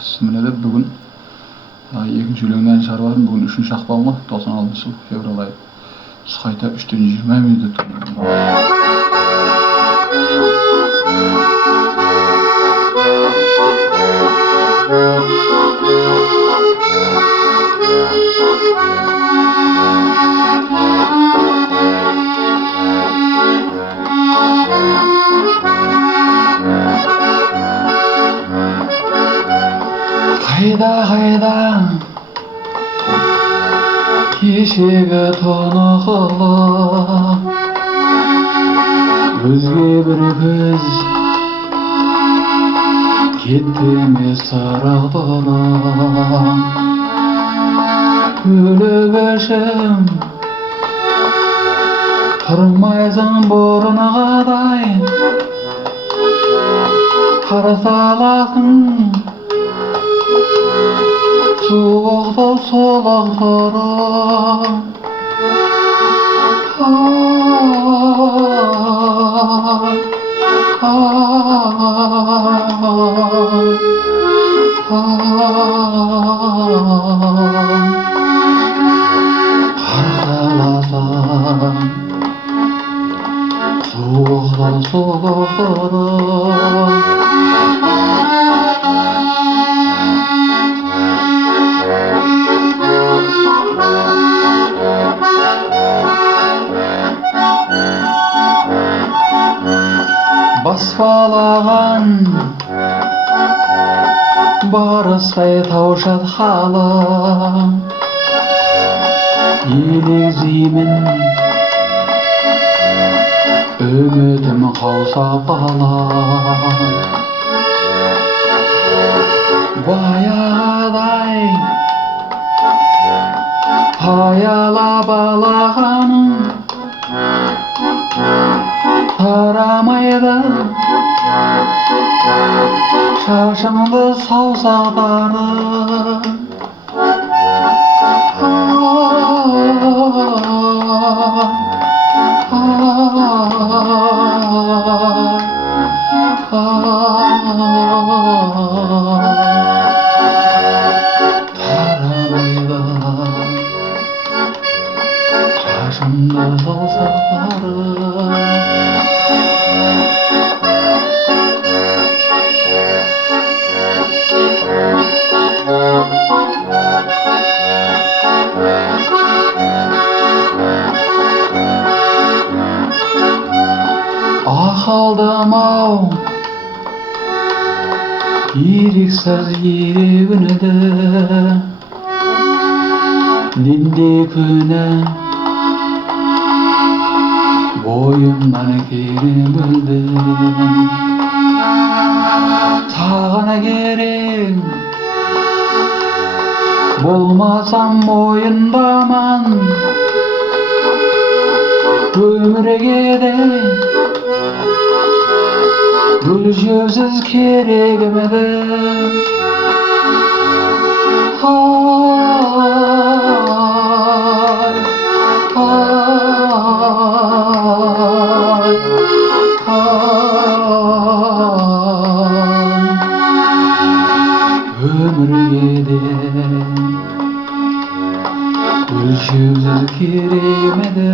Міне де бүгін екінші өлеңді ән шығарып жатырмын. Бүгін 3 ақпан ғой, 96 жыл февраль айы. Түс қайта 3-тен 20 минут өткен. Қайда кешегі тонықлы өзге бір көз кетті ме сырықтыны өліп ішім тұрмайсың бұрынғадай қарсы аласың суықты солықтырып қарсыласам суықты солықтырып баспалаған барыстай таушат халым елегзеймін үмітім қаусапалы баяғыдай аялап алғаным тарамайды шашымды саусақтарым тарамайды шашымды саусақтарым ақылдым-ау еріксіз ерегінді ненде күні бойымнан керемілді саған керек болмасам мойындаман өмірге де өлшеусіз керегімді өмірге де өлшеусіз керегімді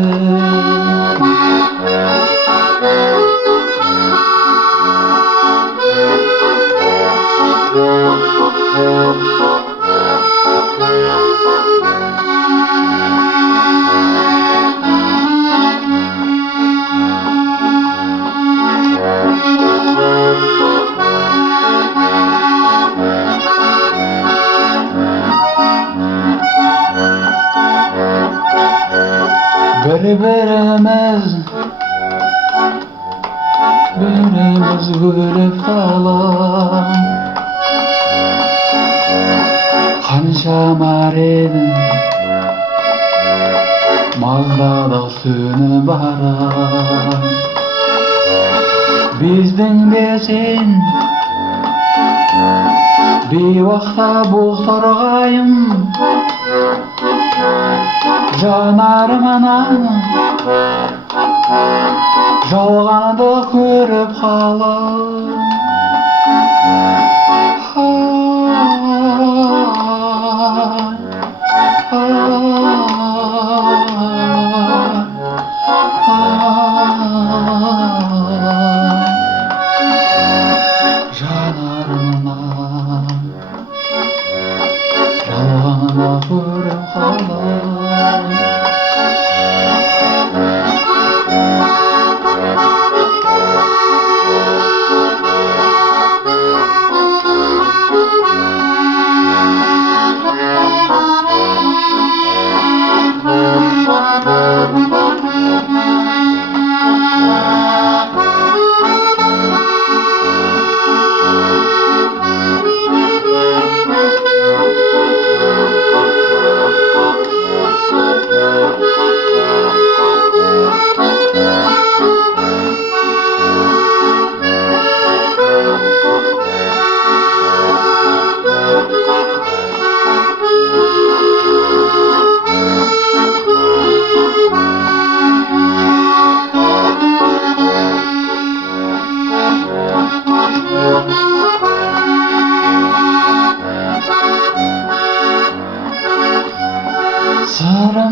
Біріміз өліп қалам қаншама редің маздадық сөніп барам біздің де сен бейуақта боз торғайым жанарымнан жалғанды көріп қалып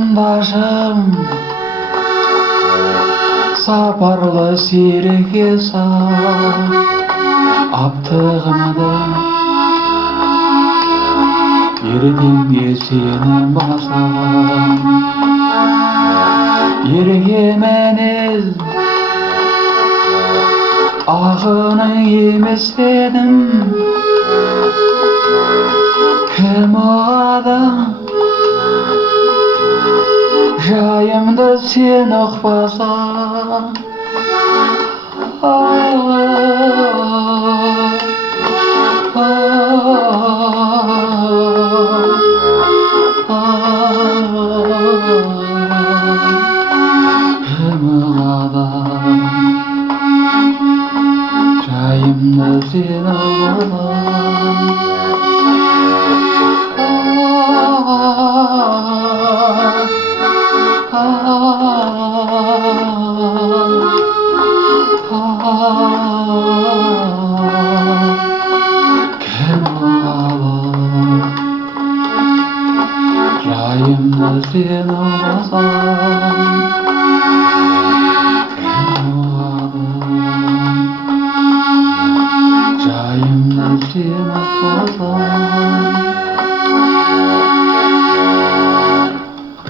Қарындашым сапарлы серіге сап аптығымды ертеңге сені басам ерге мінез ағының емес едім кім ұғады жайымды сен ұқпасаң кім ұғады жайымды сен ұқпасаң